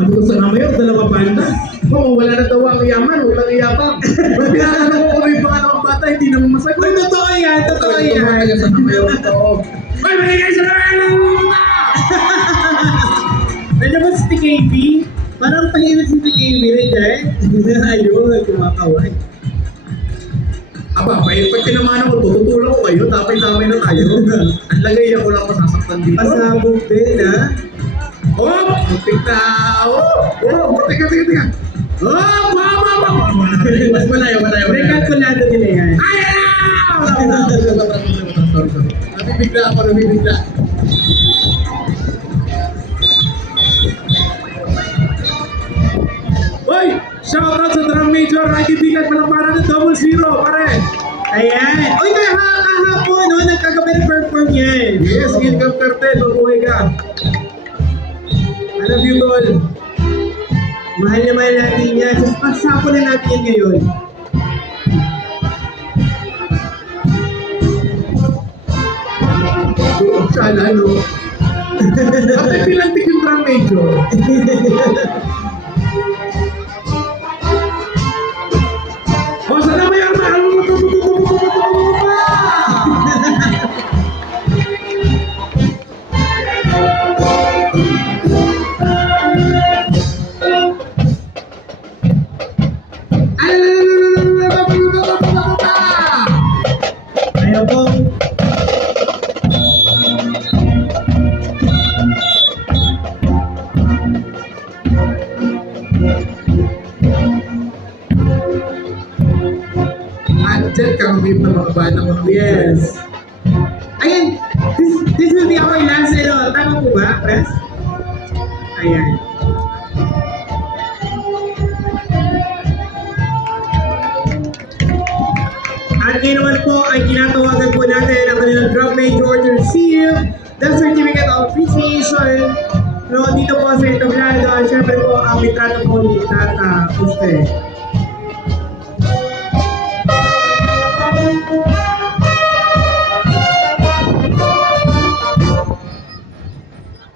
Sabi ko sa Ramayo, dalawa banda. Kung wala na daw ang yaman, walang iyabang. Ba't tinatanong ko kung may pangalan ng bata, hindi naman masagot. Uy, totoo yan, totoo yan. Sa Ramayo, totoo. Uy, magigay sa Ramayo! Nandiyan ba si TKB? Parang tahimik si TKB rin dyan. Ayun, kumakaway. Aba, pag tinamaan ako, tututulong ko kayo, tapay-tapay na tayo. Ang lagay ako lang masasaktan dito. Pasabog din, ha? Oh, muntik na. Oh, teka. Oh, mama. Mas malayo. May kalkulado nila yan. Ayaw! Sorry. Nabibigla ako. Hoy! Shoutout sa drum major, nakikibigan palamparan ng 00, pare! Ayan. Uy, kahapon, no? Nagkagabi perform yan. Yes, Gilgam Cartel, mabuhay ka. I love you, tol. Mahal na mahal natin yan. So, pasapon na natin yan ngayon. Sana, no? Bakit pilantik yung drum major? O, sana may arma! Ayaw po. Andyan kami ng mga bata ko. Yes. Ayan. This will be our last, ano. Tama po ba, Press? Ayan. At ngayon naman po ay tinatawagan po natin ang kanilang drum major to receive the certificate of appreciation. No, dito po sa entablado, at syempre po ang litrato po ni Tata Puste.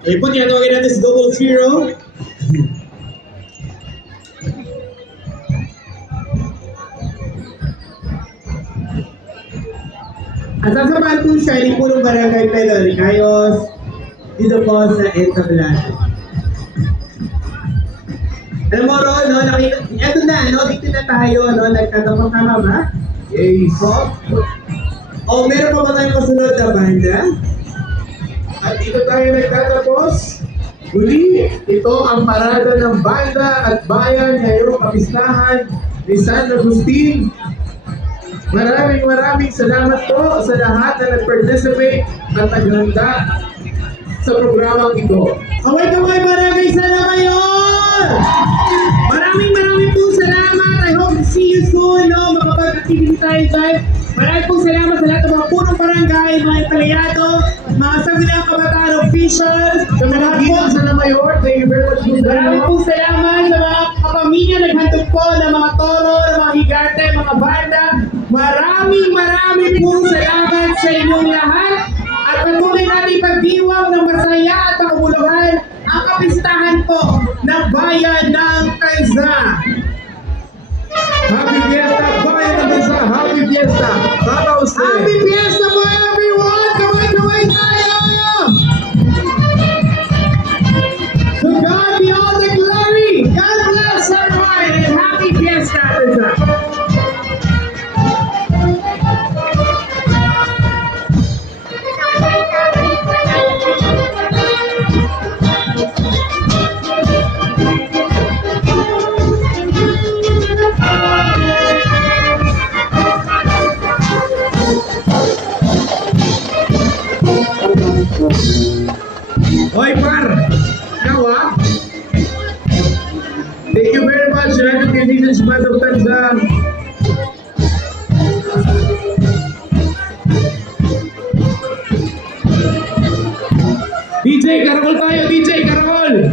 Ayun po, tinatawagan natin si 00. At sasamahan po siya ni Purong Barangay Pedro Ricayos dito po sa entablado. Alam mo, Ron, no, nakita, eto na, no, dito na tayo, no, nagtatapang tama ba? Yes. O, meron pa ba tayong kasunod na banda? At dito tayo nagtatapos. Muli, ito ang parada ng banda at bayan ngayong kapistahan ni San Agustin. Maraming salamat po sa lahat na nag-participate at naghanda sa programang ito. Kaway, maraming salamat ngayon! Maraming po salamat. I hope to see you soon, no? Makapag-activity tayo dyan. Maraming pong salamat sa lahat ng mga punong barangay, mga entalyado, mga sangguniang kabataan officials, Sa mga gitan sa Namayor, thank you very much. maraming pong salamat sa mga kapamilya naghandog po ng mga toro, ng mga higante, mga banda. Maraming pong salamat sa inyong lahat at patuloy natin pagdiwang ng masaya at makabuluhan ang kapistahan po ng bayan ng Kaisa. Happy Fiesta, bayan ng bansa. Happy Fiesta. Tata Jose. Happy Fiesta po everyone! Kaway tayo! To God be all the glory! God bless everyone and happy Fiesta! Hoy, par! Ikaw, ah? Thank you very much, United Musicians Band of Tanzania. DJ, karakol tayo! DJ, karakol!